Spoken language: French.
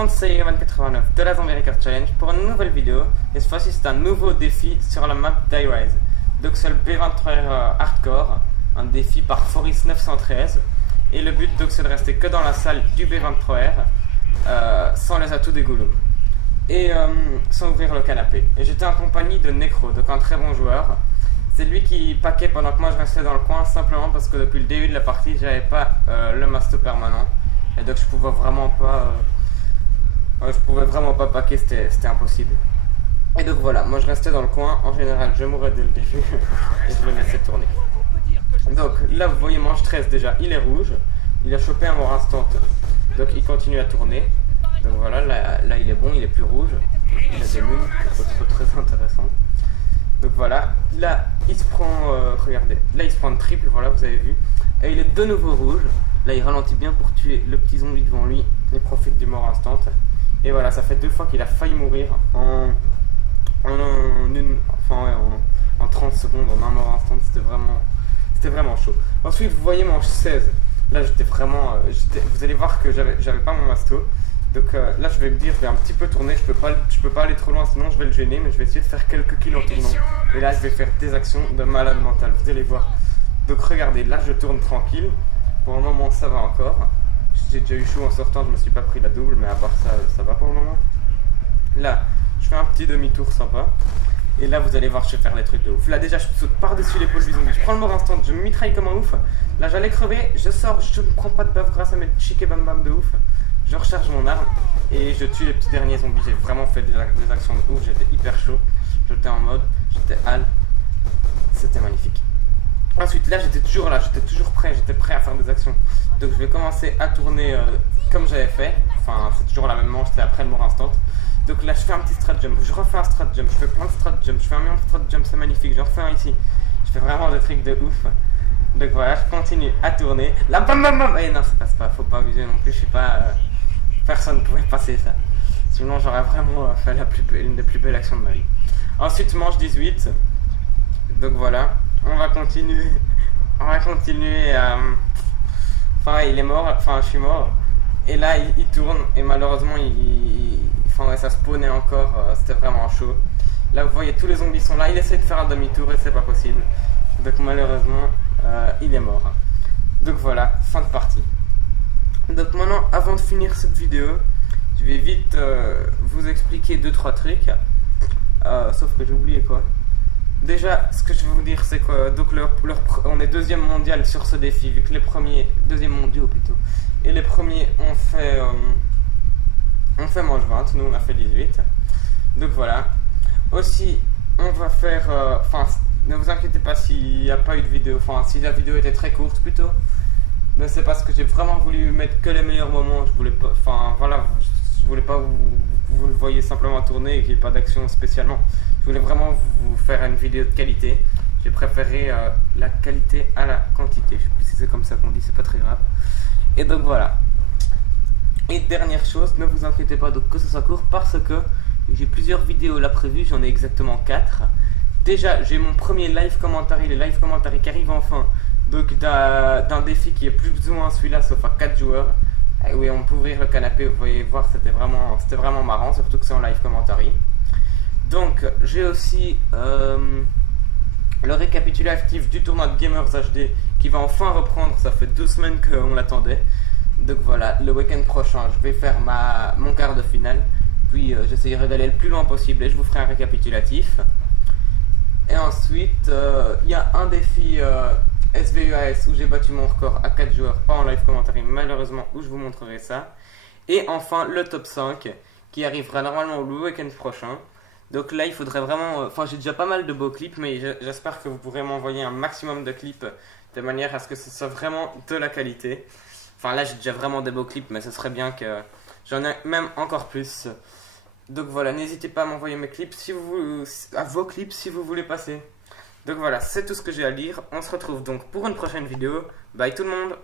monde, c'est Evan89 de la Zombie Record Challenge pour une nouvelle vidéo. Et cette fois-ci, c'est un nouveau défi sur la map Die-Rise. Donc c'est le B23 Hardcore, un défi par Foris 913. Et le but donc c'est de rester que dans la salle du B23R, sans les atouts des Gollum. Et sans ouvrir le canapé. Et j'étais en compagnie de Necro, donc un très bon joueur. C'est lui qui paquait pendant que moi je restais dans le coin, simplement parce que depuis le début de la partie, j'avais pas le masto permanent. Et donc je pouvais vraiment pas paquer, c'était impossible. Et donc voilà, moi je restais dans le coin, en général je mourais dès le début et je le laissais tourner. Donc là vous voyez manche 13 déjà, il est rouge, il a chopé un mort instant, donc il continue à tourner. Donc voilà, là il est bon, il est plus rouge, il a des lunes, c'est très intéressant. Donc voilà, là il se prend, regardez, là il se prend une triple, voilà vous avez vu, et il est de nouveau rouge. Là il ralentit bien pour tuer le petit zombie devant lui, il profite du mort instant. Et voilà, ça fait 2 fois qu'il a failli mourir en 30 secondes, en un mort instant, c'était vraiment chaud. Ensuite vous voyez manche 16, là j'étais vraiment, vous allez voir que j'avais pas mon masto. Donc là je vais me dire, je vais un petit peu tourner, je peux pas aller trop loin sinon je vais le gêner, mais je vais essayer de faire quelques kills en tournant. Et là je vais faire des actions de malade mental, vous allez voir. Donc regardez, là je tourne tranquille, pour le moment ça va encore. J'ai déjà eu chaud en sortant, je me suis pas pris la double, mais à part ça, ça va pour le moment. Là, je fais un petit demi-tour sympa. Et là vous allez voir, je vais faire des trucs de ouf. Là déjà je saute par-dessus l'épaule du zombie, je prends le mort instant, je me mitraille comme un ouf. Là j'allais crever, je sors, je ne prends pas de buff grâce à mes chic et bam bam de ouf. Je recharge mon arme et je tue les petits derniers zombies. J'ai vraiment fait des actions de ouf, j'étais hyper chaud. J'étais en mode, j'étais hal. C'était magnifique. Ensuite là j'étais toujours prêt, j'étais prêt à faire des actions. Donc je vais commencer à tourner comme j'avais fait. Enfin c'est toujours la même manche, c'était après le mort instant. Donc là je fais un petit strat jump, je refais un strat jump, je fais plein de strat jump, je fais un million de strat jump, c'est magnifique, j'en refais un ici. Je fais vraiment des trucs de ouf. Donc voilà, je continue à tourner. Là bam bam bam. Et non ça passe pas, faut pas abuser non plus, je sais pas. Personne ne pouvait passer ça. Sinon j'aurais vraiment fait une des plus belles actions de ma vie. Ensuite manche 18. Donc voilà, on va continuer. Enfin il est mort, enfin je suis mort. Et là il tourne et malheureusement ça spawnait encore, c'était vraiment chaud. Là vous voyez tous les zombies sont là, il essaie de faire un demi-tour et c'est pas possible. Donc malheureusement il est mort. Donc voilà, fin de partie. Donc maintenant, avant de finir cette vidéo, je vais vite vous expliquer 2-3 trucs. Sauf que j'ai oublié quoi. Déjà, ce que je vais vous dire, c'est que donc on est deuxième mondial sur ce défi, vu que les premiers, deuxième mondiaux plutôt, et les premiers ont fait manche 20, nous on a fait 18. Donc voilà. Aussi, on va faire, ne vous inquiétez pas s'il n'y a pas eu de vidéo, si la vidéo était très courte plutôt. Mais c'est parce que j'ai vraiment voulu mettre que les meilleurs moments. Je voulais pas, je voulais pas vous le voyez simplement tourner et qu'il n'y ait pas d'action spécialement. Je voulais vraiment vous faire une vidéo de qualité. J'ai préféré la qualité à la quantité. Je sais plus si c'est comme ça qu'on dit, c'est pas très grave. Et donc voilà. Et dernière chose, ne vous inquiétez pas donc que ce soit court parce que j'ai plusieurs vidéos là prévues, j'en ai exactement 4. Déjà, j'ai mon premier live commentary, les live commentary qui arrivent enfin. Donc d'un défi qui est plus ou moins celui-là, sauf à 4 joueurs. Et oui, on peut ouvrir le canapé, vous voyez voir, c'était vraiment marrant, surtout que c'est en live commentary. Donc j'ai aussi le récapitulatif du tournoi de Gamers HD qui va enfin reprendre, ça fait 2 semaines qu'on l'attendait. Donc voilà, le week-end prochain, je vais faire mon quart de finale. Puis j'essayerai d'aller le plus loin possible et je vous ferai un récapitulatif. Et ensuite, il y a un défi SVUAS où j'ai battu mon record à 4 joueurs, pas en live commentary malheureusement, où je vous montrerai ça. Et enfin le top 5 qui arrivera normalement le week-end prochain. Donc là il faudrait vraiment, j'ai déjà pas mal de beaux clips, mais j'espère que vous pourrez m'envoyer un maximum de clips de manière à ce que ce soit vraiment de la qualité. Enfin là j'ai déjà vraiment des beaux clips, mais ce serait bien que j'en ai même encore plus. Donc voilà, n'hésitez pas à m'envoyer mes clips vos clips si vous voulez passer. Donc voilà, c'est tout ce que j'ai à dire. On se retrouve donc pour une prochaine vidéo. Bye tout le monde!